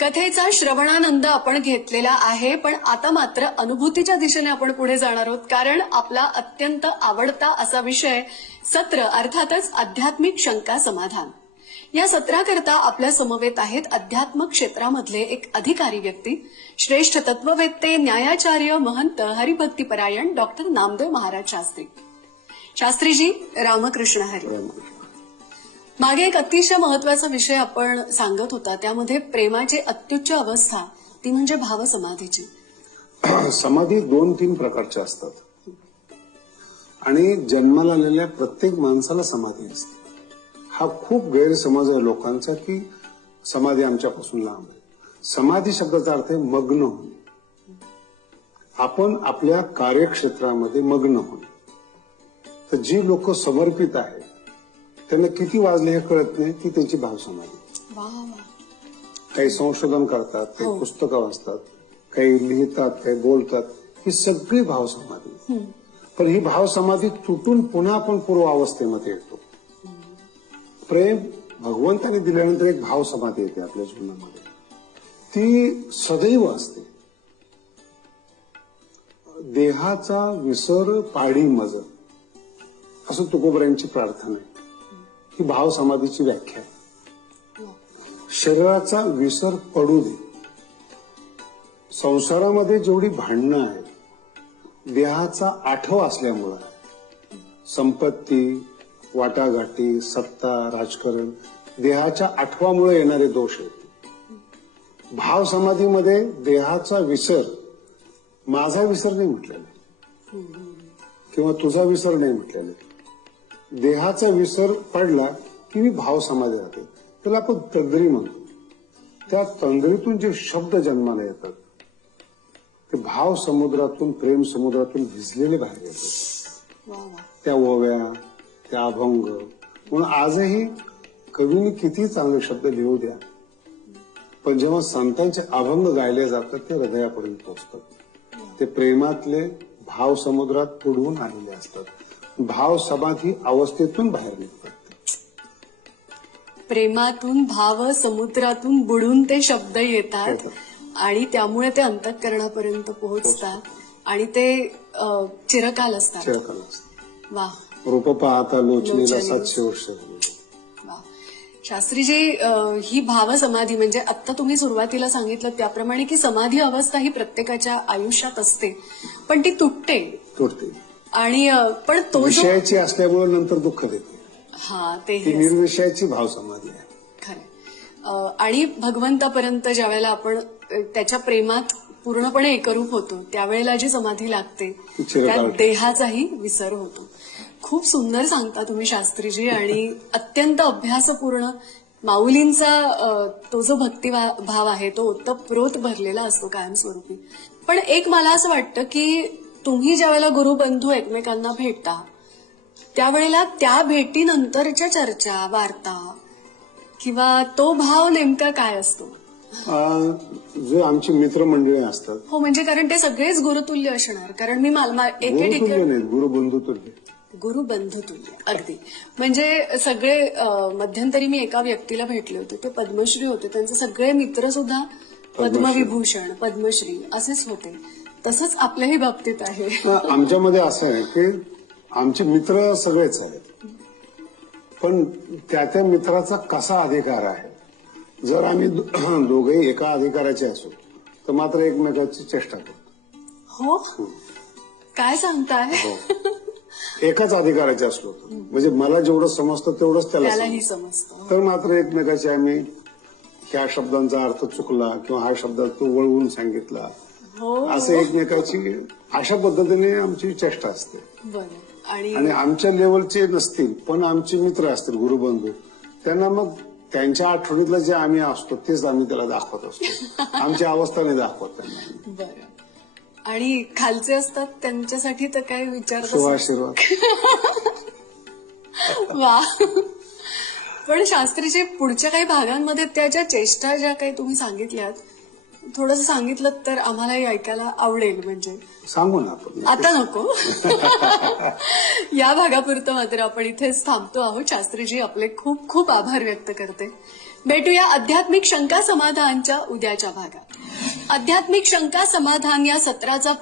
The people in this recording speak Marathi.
कथेचा श्रवणानंद आपण घेतलेला आहे, पण आता मात्र अनुभूतीच्या दिशेने आपण पुढे जाणार आहोत, कारण आपला अत्यंत आवडता असा विषय सत्र अर्थातच आध्यात्मिक शंका समाधान. या सत्राकरता आपल्या समवेत आहेत अध्यात्म क्षेत्रामधले एक अधिकारी व्यक्ती, श्रेष्ठ तत्ववेत्ते, न्यायाचार्य, महंत, हरिभक्तीपरायण डॉक्टर नामदेव महाराज शास्त्री. शास्त्रीजी, रामकृष्ण हरी. मागे एक अतिशय महत्वाचा विषय आपण सांगत होता, त्यामध्ये प्रेमाची अत्युच्च अवस्था ती म्हणजे भावसमाधीची. समाधी 2-3 प्रकारच्या असतात आणि जन्माला आलेल्या प्रत्येक माणसाला समाधी असते. हा खूप गैरसमज आहे लोकांचा की समाधी आमच्यापासून लांब आहे. समाधी शब्दाचा अर्थ आहे मग्न होणे. आपण आपल्या कार्यक्षेत्रामध्ये मग्न होणे. तर जी लोक समर्पित आहेत त्यांना किती वाजले हे कळत नाही, ती त्यांची भावसमाधी. काही संशोधन करतात, काही पुस्तकं वाचतात, काही लिहितात, काही बोलतात, ही सगळी भावसमाधी. पण ही भावसमाधी तुटून पुन्हा आपण पूर्वावस्थेमध्ये येतो. प्रेम भगवंताने दिल्यानंतर एक भावसमाधी येते आपल्या जीवनामध्ये, ती सदैव असते. देहाचा विसर पाडी मज असं तुकोबरायांची प्रार्थना आहे. ही भाव समाधीची व्याख्या आहे. शरीराचा विसर पडू दे. संसारामध्ये जेवढी भांडणं आहेत, देहाचा आठव असल्यामुळं, संपत्ती, वाटाघाटी, सत्ता, राजकारण, देहाच्या आठवामुळे येणारे दोष आहेत. भाव समाधीमध्ये देहाचा विसर, माझा विसर नाही म्हटलेला किंवा तुझा विसर नाही म्हटलेला, देहाचा विसर पडला की मी भाव समाधी राहते. त्याला आपण तंद्री म्हणतो. त्या तंद्रीतून जे शब्द जन्माला येतात ते भाव समुद्रातून, प्रेम समुद्रातून भिजलेले बाहेर येतात. त्या ओव्या, त्या अभंग. म्हणून आजही कवीने किती चांगले शब्द लिहू द्या, पण जेव्हा संतांचे अभंग गायले जातात ते हृदयापर्यंत पोहोचतात. ते प्रेमातले भाव समुद्रात बुडवून आलेले असतात. भाव समाधी अवस्थेतून बाहेर निघतात. प्रेमातून, भाव समुद्रातून बुडून ते शब्द येतात आणि त्यामुळे ते अंतःकरणापर्यंत पोहोचतात आणि ते चिरकाल असतात. वा. रूप पाहता लोचनीला 700 वर्ष. शास्त्रीजी, ही भाव समाधी म्हणजे आता तुम्ही सुरुवातीला सांगितलं त्याप्रमाणे की समाधी अवस्था ही प्रत्येकाच्या आयुष्यात असते, पण ती तुटते. आणि पण तो विषयाची असल्यामुळे नंतर दुःख देते. हा, ते निर्विषयाची भाव समाधी आहे. खरं. आणि भगवंतापर्यंत ज्या वेळेला आपण त्याच्या प्रेमात पूर्णपणे एकरूप होतो त्यावेळेला जी समाधी लागते त्या देहाचाही विसर होतो. खूप सुंदर सांगता तुम्ही शास्त्रीजी, आणि अत्यंत अभ्यासपूर्ण. माऊलींचा तो जो भक्तिभाव आहे तो ओतप्रोत भरलेला असतो कायमस्वरूपी. पण एक मला असं वाटतं की तुम्ही ज्या वेळेला गुरुबंधू एकमेकांना भेटता त्यावेळेला त्या भेटीनंतरच्या चर्चा, वार्ता किंवा तो भाव नेमका काय असतो? जे आमची मित्रमंडळी असतात. हो, म्हणजे कारण ते सगळेच गुरुतुल्य असणार. कारण मी गुरुबंधुतुल्य अगदी. म्हणजे सगळे मध्यंतरी मी एका व्यक्तीला भेटले होते, ते पद्मश्री होते. त्यांचे सगळे मित्र सुद्धा पद्मविभूषण, पद्मश्री असेच होते. तसंच आपल्याही बाबतीत आहे. आमच्यामध्ये असं आहे की आमचे मित्र सगळेच आहेत, पण त्या मित्राचा कसा अधिकार आहे. जर आम्ही दोघेही एका अधिकाराचे असो तर मात्र एकमेकाची चेष्टा करतो. हो, काय सांगताय? एकाच अधिकाराचे असलो म्हणजे मला जेवढं समजतं तेवढंच त्यालाही समजतं, तर मात्र एकमेकाची आम्ही ह्या शब्दांचा अर्थ चुकला किंवा हा शब्द तो वळवून सांगितला, असं एकमेकाची अशा पद्धतीने आमची चेष्टा असते. आणि आमच्या लेवलचे नसतील पण आमचे मित्र असतील गुरुबंधू, त्यांना मग त्यांच्या आठवणीतलं जे आम्ही असतो तेच आम्ही त्याला दाखवत असतो. आमची अवस्था नाही दाखवत त्यांना. बरं. आणि खालचे असतात त्यांच्यासाठी तर काय विचार? शुभाशीर्वाद. वा. पण शास्त्रीजी, पुढच्या काही भागांमध्ये त्या ज्या चेष्टा ज्या काही तुम्ही सांगितल्यात थोडंसं सांगितलं तर आम्हालाही ऐकायला आवडेल. म्हणजे सांगू ना आपण. आता नको. या भागापुरतं मात्र आपण इथेच थांबतो आहोत. शास्त्रीजी आपले खूप खूप आभार व्यक्त करते. भेटूया आध्यात्मिक शंका समाधानच्या उद्याच्या भागात. आध्यात्मिक शंका समाधान या सत्राचा